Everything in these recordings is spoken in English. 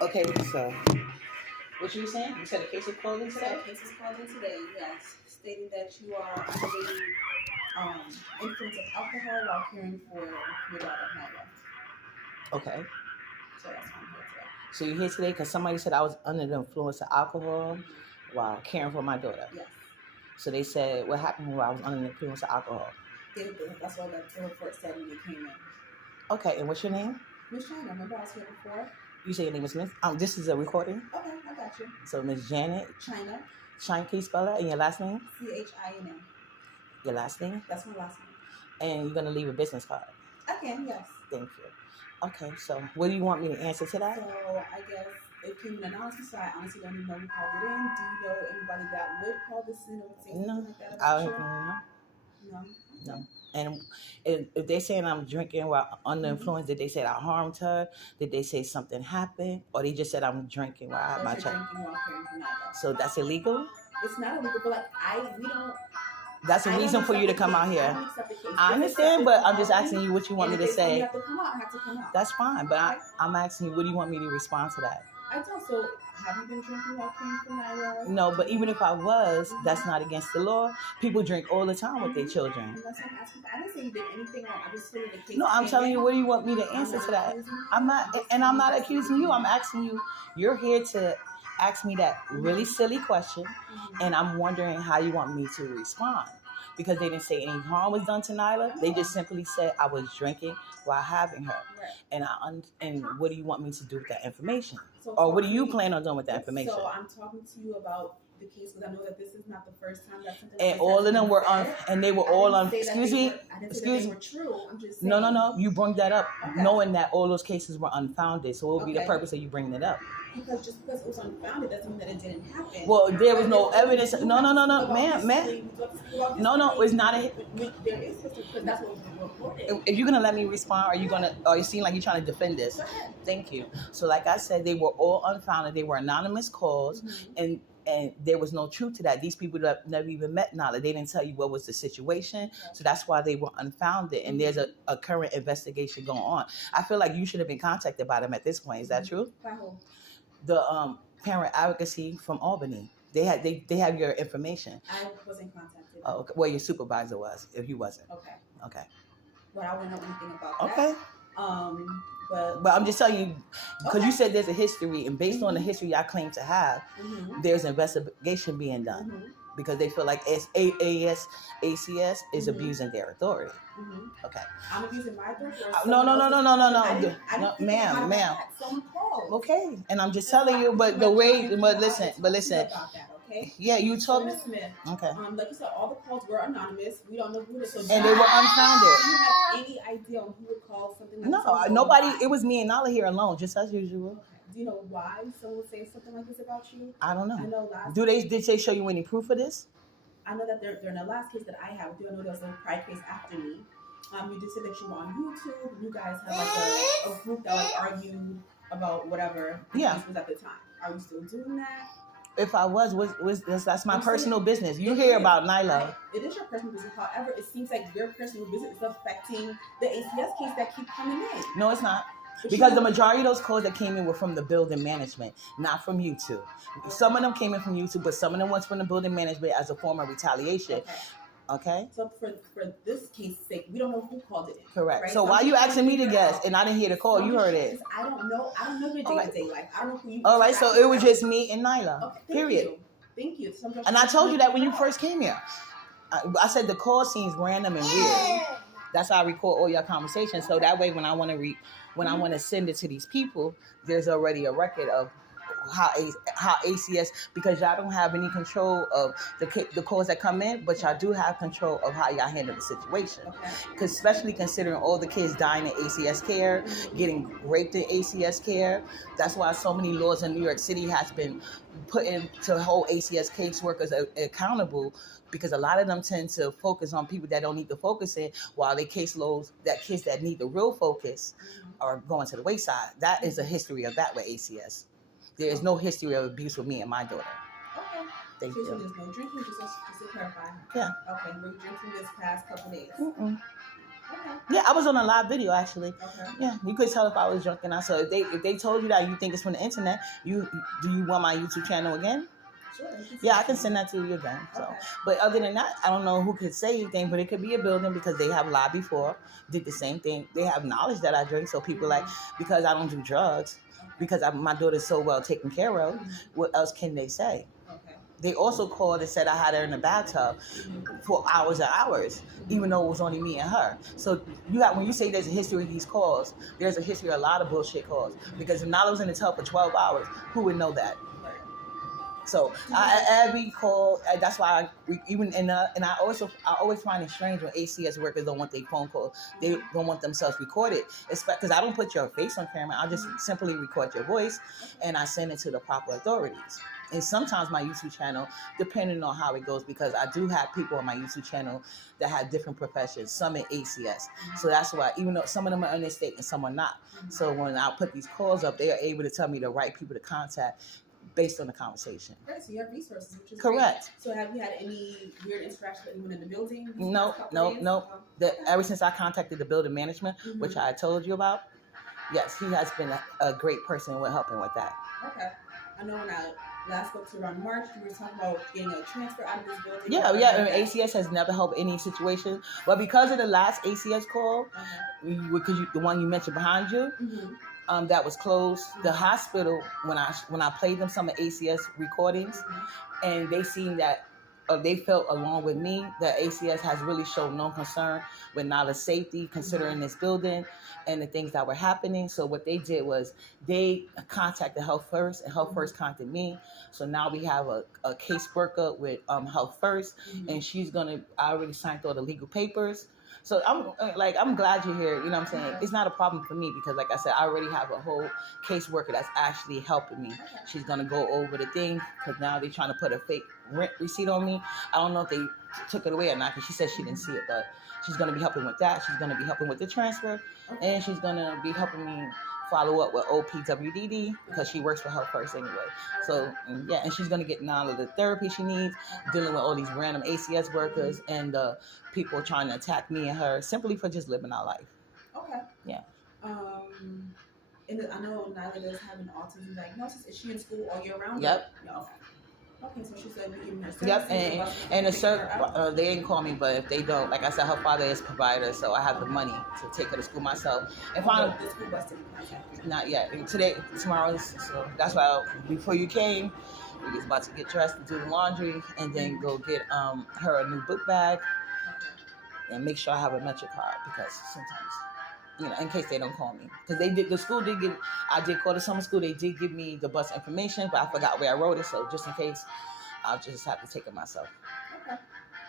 Okay, so what you were saying? You said a case was called in So today? a case was called in today, yes, stating that you are under the influence of alcohol while caring for your daughter, Nyla. Okay. So that's why I'm here today. So you're here today because somebody said I was under the influence of alcohol Mm-hmm. while caring for my daughter. Yes. So they said, what happened when I was under the influence of alcohol? That's what the report said when they came in. Okay, and what's your name? Miss China, remember I was here before? You say your name is Miss? This is a recording. Okay, I got you. So Miss Janet. China. China, can you spell that? And your last name? China. Your last name? That's my last name. And you're gonna leave a business card. I can, yes. Thank you. Okay, so what do you want me to answer to that? So I guess it came in anonymous, so I honestly don't even know who called it in. Do you know anybody that would call this in or say something like that? I don't know. No. And if they're saying I'm drinking while under influence, did they say I harmed her? Did they say something happened? Or they just said I'm drinking while I have my child? So that's illegal? It's not illegal, but we don't. That's a reason for you to come out here. I understand, but I'm just asking you what you want me to say. You have to come out, have to come out. That's fine, but I'm asking you, what do you want me to respond to that? I tell so. Have you been drinking while caring for Nyla? No, but even if I was, that's not against the law. People drink all the time with their children. That's what I'm asking. I didn't say you did anything wrong. I just stated the case. No, I'm telling you, what do you want me to answer to that? I'm not accusing you. I'm asking you. You're here to ask me that really silly question, and I'm wondering how you want me to respond. Because they didn't say any harm was done to Nyla. They just simply said I was drinking while having her. Right. And what do you want me to do with that information? Or what do you plan on doing with that information? So I'm talking to you about the case because I know that this is not the first time that something and all of them were on, and they were all on. Excuse me. Excuse me. True. I'm just saying. No. You brought that up, knowing that all those cases were unfounded. So what would be the purpose of you bringing it up? Because just because it was unfounded doesn't mean that it didn't happen. Well, there was no evidence. No, ma'am. No, it's not a. There is history because that's what was reported. If you're gonna let me respond, are you seem like you're trying to defend this? Thank you. So, like I said, they were all unfounded. They were anonymous calls, and there was no truth to that. These people that never even met Nyla, they didn't tell you what was the situation. So that's why they were unfounded. And there's a current investigation going on. I feel like you should have been contacted by them at this point. Is that true? By who? The parent advocacy from Albany. They have your information. I wasn't contacted. Oh, okay. Well, your supervisor was. If you wasn't. Okay. But I wouldn't know anything about that. Okay. But I'm just telling you, because you said there's a history, and based on the history I claim to have, there's an investigation being done because they feel like ACS is abusing their authority. Okay. I'm abusing my authority? No, ma'am. Okay, and I'm just telling you, but listen. Okay. Yeah, you told me. Smith. Okay. Like you said, all the calls were anonymous. We don't know who it is. And they were unfounded. Do you have any idea on who would call something like No, nobody. It was me and Nyla here alone, just as usual. Okay. Do you know why someone would say something like this about you? I don't know. I know last. Did they show you any proof of this? I know that they're in the last case that I have. Do I know there was a prior case after me? You did say that you were on YouTube. You guys had like a group that argued about whatever the case was at the time. Are you still doing that? If I was that's my personal business. You hear about Nyla. It is your personal business. However, it seems like your personal business is affecting the ACS case that keep coming in. No, it's not. Because the majority of those calls that came in were from the building management, not from YouTube. Some of them came in from YouTube, but some of them was from the building management as a form of retaliation. Okay. So for this case sake, we don't know who called it in. Correct. Right? So why are you asking me to guess? And I didn't hear the call. You heard it. I don't know your day-to-day life. I don't know who you. All right. So it was just me and Nyla. Okay, period. Thank you. And I told you that when you first came here. I said the call seems random and weird. That's how I record all your conversations. So that way, when I want to send it to these people, there's already a record of how ACS, because y'all don't have any control of the calls that come in, but y'all do have control of how y'all handle the situation. Because especially considering all the kids dying in ACS care, getting raped in ACS care, that's why so many laws in New York City has been put in to hold ACS caseworkers accountable. Because a lot of them tend to focus on people that don't need to focus in, while they caseloads that kids that need the real focus are going to the wayside. That is a history of that with ACS. There is no history of abuse with me and my daughter. Okay. Thank you. So there's no drinking, just to clarify. Yeah. Okay. Were you drinking this past couple days? Mm-mm. Okay. Yeah, I was on a live video actually. Okay. Yeah, you could tell if I was drunk or not. So if they told you that you think it's from the internet, do you want my YouTube channel again? Sure. Yeah, I can send that to you again. So, Okay. but other than that, I don't know who could say anything. But it could be a building because they have lied before, did the same thing. They have knowledge that I drink, so people like because I don't do drugs, because my daughter's so well taken care of. What else can they say? Okay. They also called and said I had her in the bathtub for hours and hours, even though it was only me and her. So when you say there's a history of these calls, there's a history of a lot of bullshit calls. Because if Nala was in the tub for 12 hours, who would know that? So every call, that's why I always find it strange when ACS workers don't want their phone call. They don't want themselves recorded. It's because I don't put your face on camera. I just simply record your voice and I send it to the proper authorities. And sometimes my YouTube channel, depending on how it goes, because I do have people on my YouTube channel that have different professions, some in ACS. So that's why, even though some of them are in the state and some are not. So when I put these calls up, they are able to tell me the right people to contact based on the conversation. Great, so you have resources, which is correct. Great. So have you had any weird interactions with anyone in the building? No. Ever since I contacted the building management, which I told you about, yes, he has been a great person with helping with that. Okay. I know when I last spoke to around March, we were talking about getting a transfer out of this building. Yeah. And ACS has never helped any situation. But because of the last ACS call, because the one you mentioned behind you, that was closed. The hospital, when I played them some of ACS recordings, and they seen that they felt along with me that ACS has really showed no concern with Nala's safety, considering this building and the things that were happening. So what they did was they contacted Health First, and Health First contacted me. So now we have a case worker with Health First, and I already signed all the legal papers. So I'm glad you're here. You know what I'm saying? It's not a problem for me because, like I said, I already have a whole caseworker that's actually helping me. She's gonna go over the thing because now they're trying to put a fake rent receipt on me. I don't know if they took it away or not because she said she didn't see it, but she's gonna be helping with that. She's gonna be helping with the transfer, and she's gonna be helping me follow up with OPWDD because she works for Health First anyway. So yeah, and she's gonna get all of the therapy she needs, dealing with all these random ACS workers and people trying to attack me and her simply for just living our life. Okay. Yeah. And I know Nyla does have an autism diagnosis. Is she in school all year round? Yep. Yeah, okay, so she said we give her services. Yep, and they didn't call me, but if they don't, like I said, her father is provider, so I have the money to take her to school myself. And find the school bus didn't contact you? Not yet. And tomorrow, so that's why before you came, we was about to get dressed and do the laundry, and then go get her a new book bag, and make sure I have a Metro card because sometimes, in case they don't call me, because I did call the summer school. They did give me the bus information, but I forgot where I wrote it. So just in case, I'll just have to take it myself. Okay.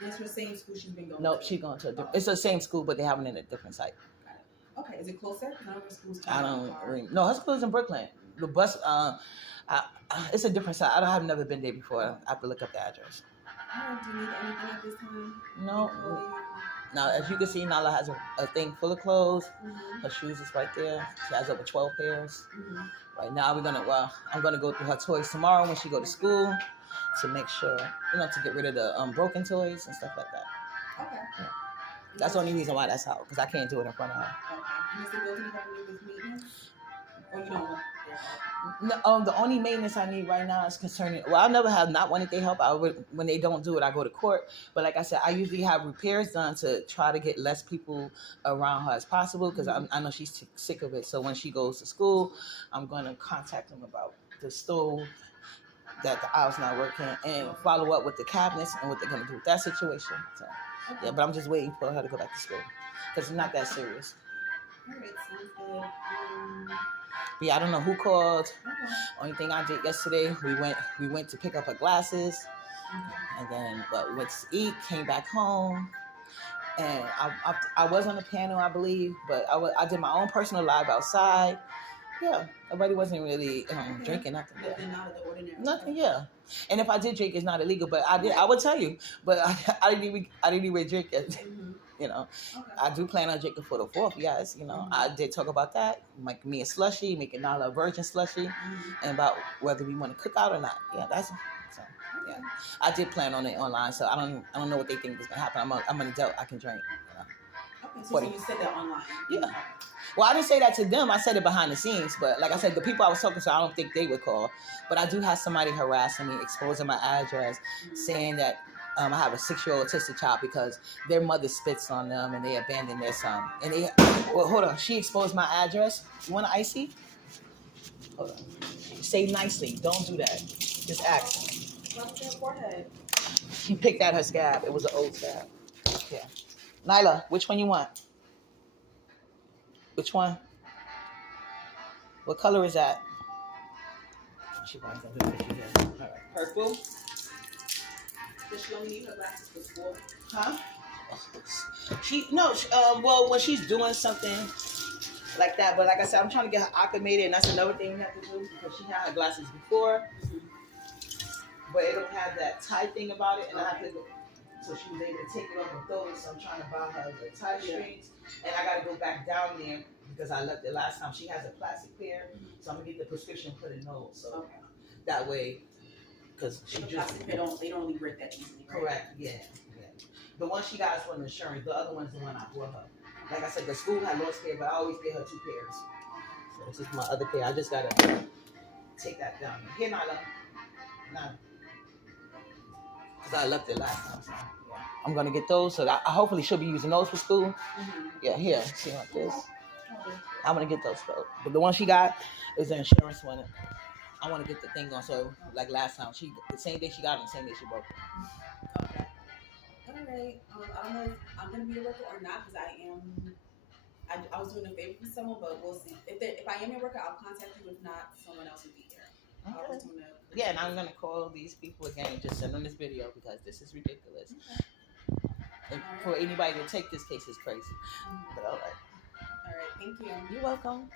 And it's the same school she's been going to? No, she's going to it's the same school, but they have it in a different site. Got it. Okay. Is it closer? No, her school's in Brooklyn. The bus, it's a different site. I've never been there before. I have to look up the address. Do you need anything at this time? No. Now, as you can see, Nala has a thing full of clothes. Her shoes is right there. She has over 12 pairs. Right now, I'm gonna go through her toys tomorrow when she go to school to make sure, to get rid of the broken toys and stuff like that. Okay. Yeah. That's the only reason why that's out, because I can't do it in front of her. Okay. And is the building helping you with maintenance? Or you don't want their help? No, the only maintenance I need right now is concerning. Well, I never have not wanted their help. When they don't do it, I go to court. But like I said, I usually have repairs done to try to get less people around her as possible because I know she's sick of it. So when she goes to school, I'm going to contact them about the stove that the house not working and follow up with the cabinets and what they're going to do with that situation. So yeah, but I'm just waiting for her to go back to school because it's not that serious. All right, sounds good. But yeah, I don't know who called. Only thing I did yesterday, we went to pick up her glasses, and then we went to eat, came back home, and I was on the panel, I believe, but I did my own personal live outside. Yeah, everybody wasn't really drinking nothing. Nothing out of the ordinary. Nothing, yeah. And if I did drink, it's not illegal. But I would tell you. But I didn't even drink it. Okay. I do plan on drinking for the 4th, yes. I did talk about that, like me a slushy, making Nala a virgin slushy, and about whether we want to cook out or not. Yeah, yeah. I did plan on it online, so I don't know what they think is gonna happen. I'm an adult, I can drink. So you said that online? Yeah. Well, I didn't say that to them. I said it behind the scenes. But like I said, the people I was talking to, I don't think they would call. But I do have somebody harassing me, exposing my address, saying that I have a 6-year-old autistic child because their mother spits on them and they abandon their son. And they, well, hold on. She exposed my address. You want an icy? Hold on. Say nicely. Don't do that. Just ask. Rub their forehead. She picked out her scab. It was an old scab. Yeah. Nyla, which one you want? Which one? What color is that? She probably doesn't know what she has. All right. Purple. Does she only need her glasses for school? Huh? Well, when she's doing something like that, but like I said, I'm trying to get her acclimated, and that's another thing we have to do because she had her glasses before, but it don't have that tie thing about it, and I have to go. So she was able to take it off and throw it. So I'm trying to buy her the tie strings, and I got to go back down there because I left it last time. She has a plastic pair, so I'm gonna get the prescription put in those. So that way, because she just they don't really break that easily. Right? Correct. Yeah. The one she got is from insurance. The other one's the one I bought her. Like I said, the school had lost pair, but I always get her 2 pairs. So this is my other pair. I just gotta take that down. Here, Nyla. Nyla. Because I left it last time. So yeah. I'm gonna get those. So I hopefully she'll be using those for school. Mm-hmm. Yeah, here. See like this. I'm gonna get those though. But the one she got is the insurance one. I want to get the thing on. So like last time, the same day she got it, the same day she broke it. Okay. All right. I don't know if I'm gonna be a worker or not because I am. I was doing a favor for someone, but we'll see. If I am a worker, I'll contact you. If not, someone else will be here. Okay. Yeah, and I'm gonna call these people again and just send them this video because this is ridiculous. Okay. And for anybody to take this case is crazy. Mm-hmm. But all right. All right. Thank you. You're welcome.